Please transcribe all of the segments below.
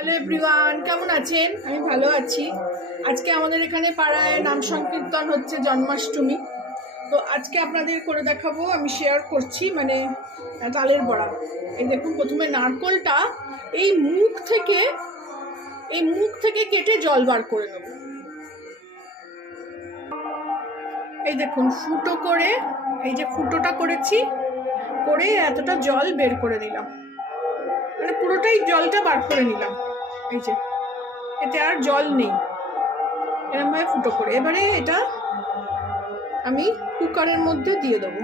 Hello everyone, কেমন আছেন? আমি ভালো আছি। আজকে আমাদের এখানে পাড়ায় নাম সংকীর্তন হচ্ছে জন্মাষ্টমী। তো আজকে আপনাদের করে দেখাবো, আমি শেয়ার করছি মানে তালের বড়া। এই দেখুন, প্রথমে নারকোলটা এই মুখ থেকে কেটে জল বার করে নেব। এই দেখুন, ফুটো করে, এই যে ফুটোটা করেছি, করে এতটা জল বের করে নিলাম, মানে পুরোটাই জলটা বার করে নিলাম। এই যে এতে আর জল নেই, এরকম ভাবে ফুটো করে। এবারে এটা আমি কুকারের মধ্যে দিয়ে দেবো,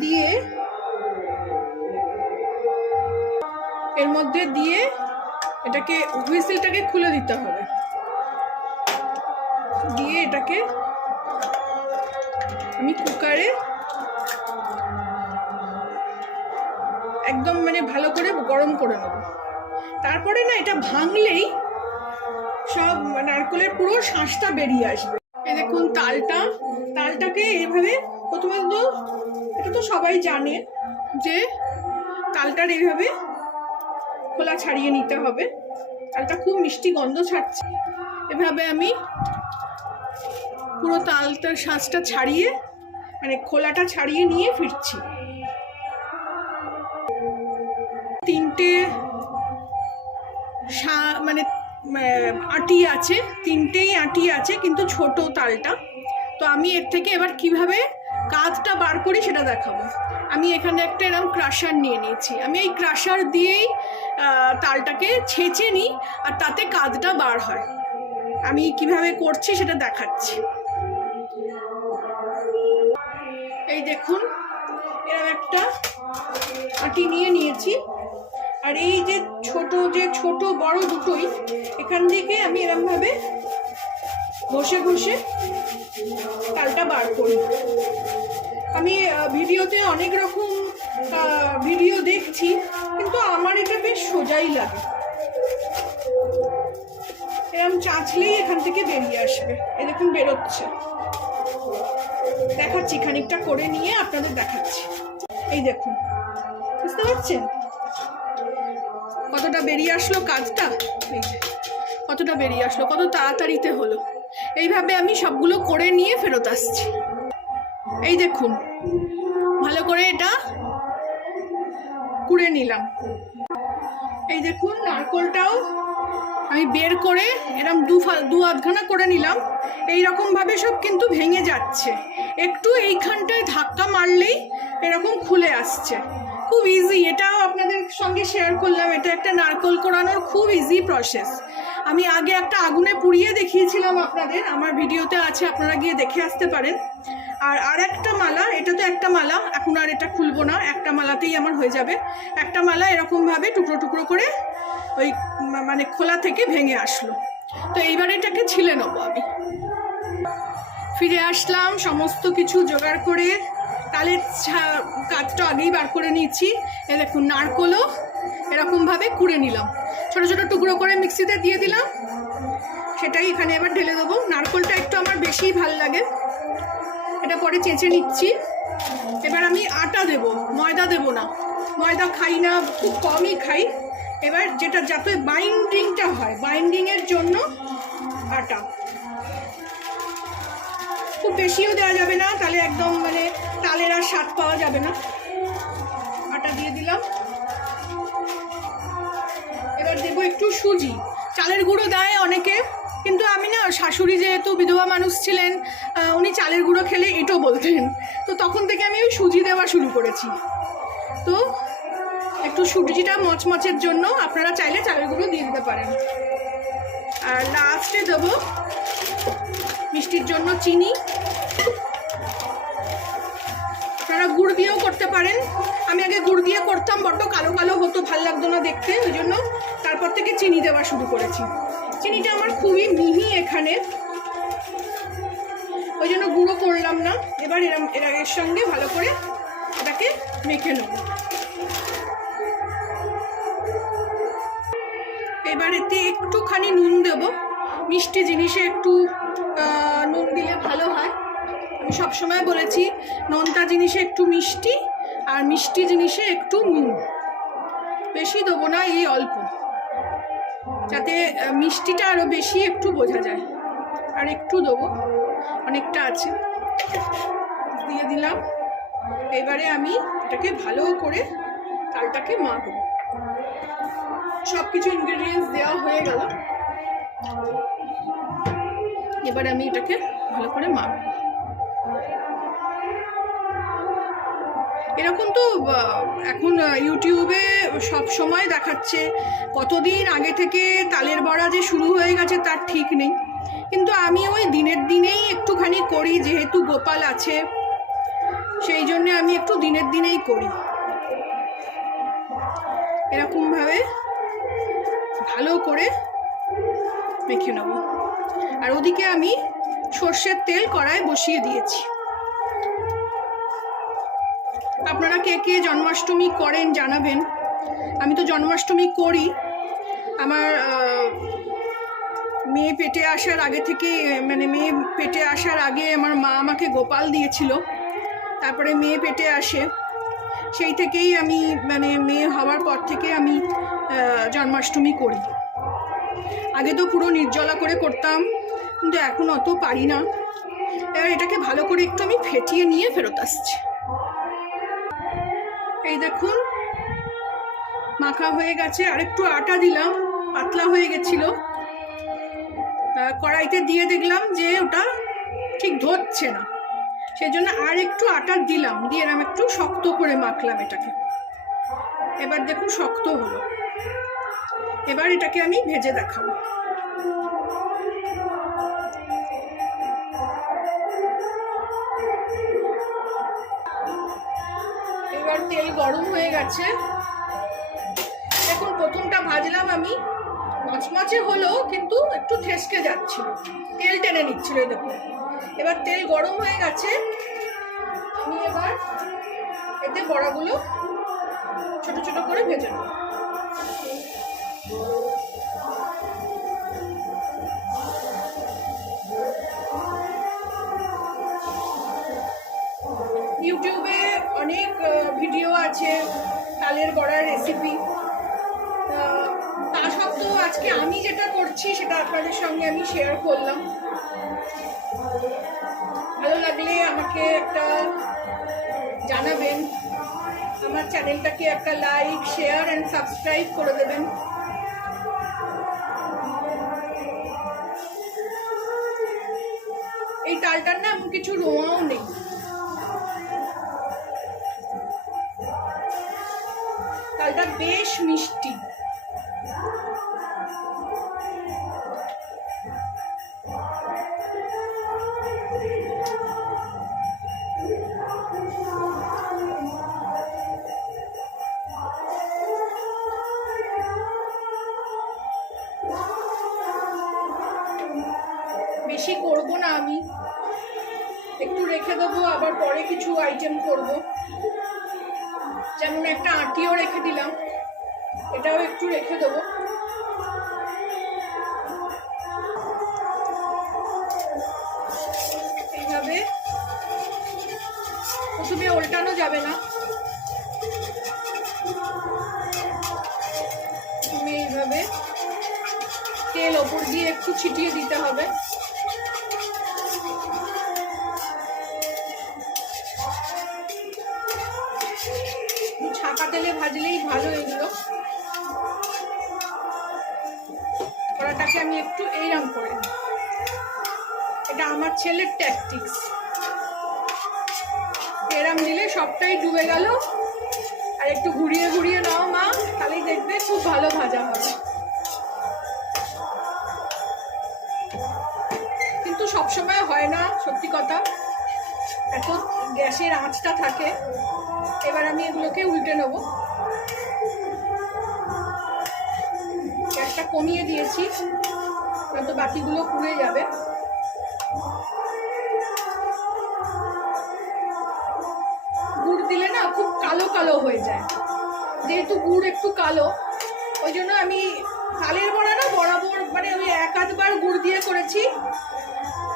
দিয়ে এর মধ্যে দিয়ে এটাকে হুইসেলটাকে খুলে দিতে হবে, দিয়ে এটাকে আমি কুকারে একদম মানে ভালো করে গরম করে নেব। তারপরে না, এটা ভাঙলেই সব নারকেলের পুরো শাঁসটা বেরিয়ে আসবে। এই দেখুন তালটাকে এইভাবে প্রথমে তো, এটা তো সবাই জানে যে তালটার এইভাবে খোলা ছাড়িয়ে নিতে হবে। তালটা খুব মিষ্টি গন্ধ ছাড়ছে। এভাবে আমি পুরো তালটার শাঁসটা ছাড়িয়ে, মানে খোলাটা ছাড়িয়ে নিয়ে ফিরছি। তিনটে মানে আটি আছে, তিনটেই আটি আছে, কিন্তু ছোট তালটা। তো আমি এর থেকে এবার কিভাবে কাঁধটা বার করি সেটা দেখাবো। আমি এখানে একটা এরকম ক্রাশার নিয়ে নিয়েছি। আমি এই ক্রাশার দিয়েই তালটাকে ছেঁচে নিই, আর তাতে কাঁধটা বার হয়। আমি কিভাবে করছি সেটা দেখাচ্ছি। এই দেখুন, এরকম একটা আটি নিয়ে নিয়েছি, আর এই যে ছোট বড় দুটোই, এখান থেকে আমি এরমভাবে ঘষে ঘষে তালটা বার করি। আমি ভিডিওতে অনেক রকম ভিডিও দেখছি, কিন্তু আমার এটা বেশ সোজাই লাগে। এরকম চাঁচলেই এখান থেকে বেরিয়ে আসবে। এই দেখুন, বেরোচ্ছে। দেখাচ্ছি, খানিকটা করে নিয়ে আপনাদের দেখাচ্ছি। এই দেখুন, বুঝতে পারছেন কতটা বেরিয়ে আসলো কাজটা? এই যে কতটা বেরিয়ে আসলো, কত তাড়াতাড়িতে হলো। এইভাবে আমি সবগুলো করে নিয়ে ফেরত আসছি। এই দেখুন, ভালো করে এটা কুড়ে নিলাম। এই দেখুন, নারকোলটাও আমি বের করে এরকম দু আধখানা করে নিলাম। এইরকম ভাবে সব কিন্তু ভেঙে যাচ্ছে, একটু এইখানটায় ধাক্কা মারলেই এরকম খুলে আসছে। খুব ইজি, এটাও আপনাদের সঙ্গে শেয়ার করলাম। এটা একটা নারকোল কোড়ানোর খুব ইজি প্রসেস। আমি আগে একটা আগুনে পুড়িয়ে দেখিয়েছিলাম আপনাদের, আমার ভিডিওতে আছে, আপনারা গিয়ে দেখে আসতে পারেন। আর একটা মালা, এটা তো একটা মালা, এখন আর এটা খুলবো না, একটা মালাতেই আমার হয়ে যাবে। একটা মালা এরকমভাবে টুকরো টুকরো করে ওই মানে খোলা থেকে ভেঙে আসলো। তো এইবার এটাকে ছিলে নেবো। আমি ফিরে আসলাম, সমস্ত কিছু জোগাড় করে তালের কাজটা আগেই বার করে নিয়েছি। এ দেখুন, নারকোলও এরকমভাবে কুড়ে নিলাম, ছোট ছোট টুকরো করে মিক্সিতে দিয়ে দিলাম। সেটাই এখানে এবার ঢেলে দেবো। নারকোলটা একটু আমার বেশিই ভাল লাগে। এটা পরে চেঁচে নিচ্ছি। এবার আমি আটা দেব, ময়দা দেব না। ময়দা খাই না, খুব কমই খাই। এবার যাতে বাইন্ডিংটা হয়, বাইন্ডিংয়ের জন্য আটা। খুব বেশিও দেওয়া যাবে না, তাহলে একদম মানে তালের আর স্বাদ পাওয়া যাবে না। আটা দিয়ে দিলাম। এবার দেবো একটু সুজি। চালের গুঁড়ো দেয় অনেকে, কিন্তু আমি না, শাশুড়ি যেহেতু বিধবা মানুষ ছিলেন, উনি চালের গুঁড়ো খেলে এঁটো বলতেন। তো তখন থেকে আমি ওই সুজি দেওয়া শুরু করেছি। তো একটু সুজিটা মচমচের জন্য আপনারা চাইলে চালের গুঁড়ো দিয়ে দিতে পারেন। আর লাস্টে দেবো মিষ্টির জন্য চিনি। আপনারা গুড় দিয়েও করতে পারেন। আমি আগে গুড় দিয়ে করতাম, বড্ড কালো কালো হতো, ভাল লাগতো না দেখতে, ওই জন্য তারপর থেকে চিনি দেওয়া শুরু করেছি। চিনিটা আমার খুবই মিহি এখানে, ওই জন্য গুঁড়ো করলাম না। এবার এর সঙ্গে ভালো করে এটাকে মেখে নেব। এবার এতে একটুখানি নুন দেব। মিষ্টি জিনিসে একটু নুন দিলে ভালো হয়। আমি সবসময় বলেছি, নোনতা জিনিসে একটু মিষ্টি, আর মিষ্টি জিনিসে একটু নুন। বেশি দেবো না, এই অল্প। যাতে মিষ্টিটা আরও বেশি একটু বোঝা যায়। আর একটু দেবো, অনেকটা আছে, দিয়ে দিলাম। এবারে আমি এটাকে ভালো করে তালটাকে মাখবো। সব কিছু ইনগ্রেডিয়েন্টস দেওয়া হয়ে গেল, এবার আমি এটাকে ভালো করে মাখবো। এরকম তো এখন ইউটিউবে সব সময় দেখাচ্ছে, কতদিন আগে থেকে তালের বড়া যে শুরু হয়ে গেছে তার ঠিক নেই, কিন্তু আমি ওই দিনের দিনেই একটুখানি করি, যেহেতু গোপাল আছে সেই জন্যে আমি একটু দিনের দিনেই করি। এরকমভাবে ভালো করে মেখে নেব। আর ওদিকে আমি সর্ষের তেল কড়ায় বসিয়ে দিয়েছি। আপনারা কে কে জন্মাষ্টমী করেন জানাবেন। আমি তো জন্মাষ্টমী করি। আমার মেয়ে পেটে আসার আগে থেকে, মানে মেয়ে পেটে আসার আগে আমার মা আমাকে গোপাল দিয়েছিল, তারপরে মেয়ে পেটে আসে, সেই থেকেই আমি, মানে মেয়ে হওয়ার পর থেকে আমি জন্মাষ্টমী করি। আগে তো পুরো নির্জলা করে করতাম, কিন্তু এখন অত পারি না। এবার এটাকে ভালো করে একটু আমি ফেটিয়ে নিয়ে ফেরত আসছি। এই দেখুন মাখা হয়ে গেছে। আর একটু আটা দিলাম, পাতলা হয়ে গেছিল, কড়াইতে দিয়ে দেখলাম যে ওটা ঠিক ধরছে না, সেই জন্য আর একটু আটা দিলাম, দিয়ে এরকম একটু শক্ত করে মাখলাম এটাকে। এবার দেখুন শক্ত হলো। এবার এটাকে আমি ভেজে দেখাবো। এবার তেল গরম হয়ে গেছে। দেখুন প্রথমটা ভাজলাম আমি, মচমচে হলো কিন্তু একটু থেসকে যাচ্ছিল, তেল টেনে নিচ্ছিল। দেখুন এবার তেল গরম হয়ে গেছে। আমি এবার এতে বড়াগুলো ছোট ছোট করে ভেজে নেব। ইউটিউবে অনেক ভিডিও আছে তালের বড়ার রেসিপি, তা সত্ত্বেও আজকে আমি যেটা করছি সেটা আপনাদের সঙ্গে আমি শেয়ার করলাম। ভালো লাগলে আমাকে একটা জানাবেন, আমার চ্যানেলটাকে একটা লাইক, শেয়ার অ্যান্ড সাবস্ক্রাইব করে দেবেন। এই তালটার না এমন কিছু রোঁয়াও নেই, তালটা বেশ মিষ্টি। বেশি করব না আমি, একটু রেখে দেবো, আবার পরে কিছু আইটেম করব। যেমন একটা আটিও রেখে দিলাম, এটাও একটু রেখে দেবো। এইভাবে প্রথমে উল্টানো যাবে না, তুমি এইভাবে তেল ওপর দিয়ে একটু ছিটিয়ে দিতে হবে। ছাকা তেলে ভাজলেই ভালো। এগুলো কড়াটাকে আমি একটু এইরকম করে, এটা আমার ছেলের ট্যাকটিক্স, এরম দিলে সবটাই ডুবে গেল। আর একটু ঘুরিয়ে ঘুরিয়ে নাও মা, তাহলেই দেখবে খুব ভালো ভাজা হবে। কিন্তু সবসময় হয় না, সত্যি কথা, এত গ্যাসের আঁচটা থাকে। এবার আমি এগুলোকে উল্টে নেব। গ্যাসটা কমিয়ে দিয়েছি, নয়তো বাকিগুলো পুড়ে যাবে। গুড় দিলে না খুব কালো কালো হয়ে যায়, যেহেতু গুড় একটু কালো, ওই জন্য আমি তালের বড়া না বরাবর, মানে আমি এক আধবার গুড় দিয়ে করেছি,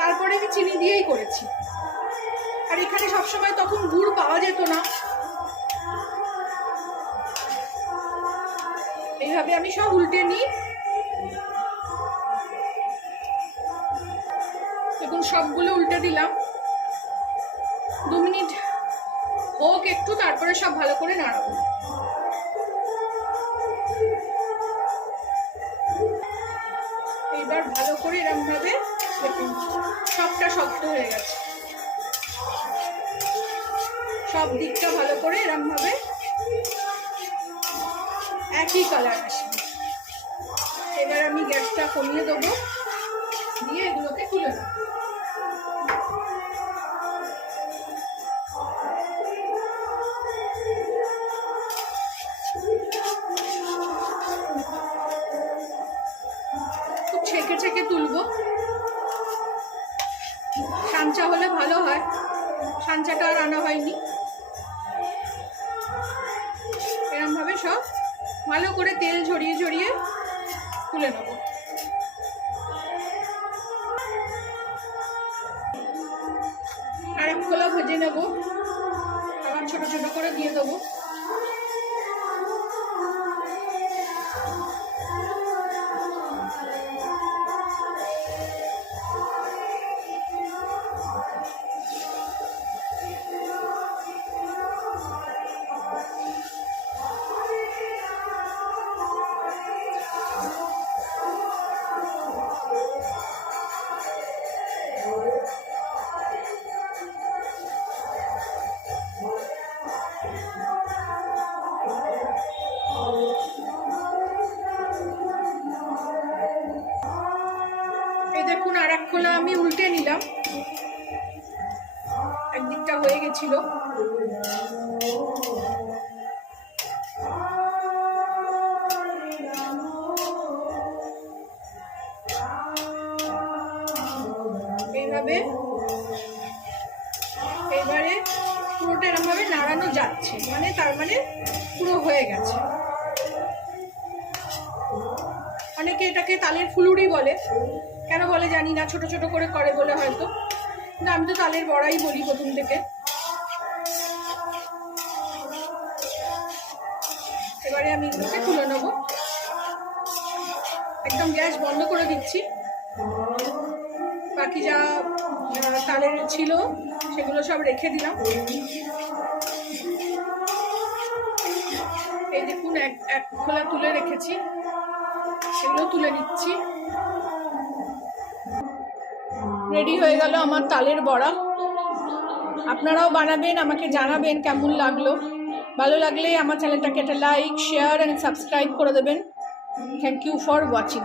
তারপরে আমি চিনি দিয়েই করেছি। আর এখানে সবসময় তখন গুড় পাওয়া যেত না। এইভাবে আমি সব উল্টে নিই, দেখুন সবগুলো উল্টে দিলাম। 2 মিনিট হোক একটু, তারপরে সব ভালো করে নাড়াবো। এইবার ভালো করে এরকম ভাবে দেখুন সবটা শক্ত হয়ে গেছে, সব দিকটা ভালো করে এরকম ভাবে একই কালার আসবে। এবার আমি গ্যাসটা কমিয়ে দেবো, দিয়ে এগুলোকে তুলে দেবো। খুব ছেঁকে ছেঁকে তুলবো, সাঞ্চা হলে ভালো হয়, সাঞ্চাটা আর আনা হয়নি। এরকম ভাবে সব ভালো করে তেল ঝরিয়ে ঝরিয়ে তুলে নেব। আর এক খোলা ভেজে নেব, আবার ছোট ছোট করে দিয়ে দেবো। এই দেখুন আর এক খোলা আমি উল্টে নিলাম, একদিকটা হয়ে গেছিল। এইভাবে এইবারে পুরোটা এরকম ভাবে নাড়ানো যাচ্ছে, মানে তার মানে পুরো হয়ে গেছে। অনেকে এটাকে তালের ফুলুরি বলে, কেন বলে জানি না, ছোট ছোট করে করে বলে হয়তো, কিন্তু আমি তো তালের বড়াই বলি প্রথম থেকে। এবারে আমি এগুলোকে তুলে নেবো, একদম গ্যাস বন্ধ করে দিচ্ছি। বাকি যা তালের ছিল সেগুলো সব রেখে দিলাম। এই দেখুন এক খোলা তুলে রেখেছি, সেগুলো তুলে নিচ্ছি। রেডি হয়ে গেল আমার তালের বড়া। আপনারাও বানাবেন, আমাকে জানাবেন কেমন লাগলো। ভালো লাগলে আমার চ্যানেলটাকে একটা লাইক, শেয়ার অ্যান্ড সাবস্ক্রাইব করে দেবেন। Thank you for watching.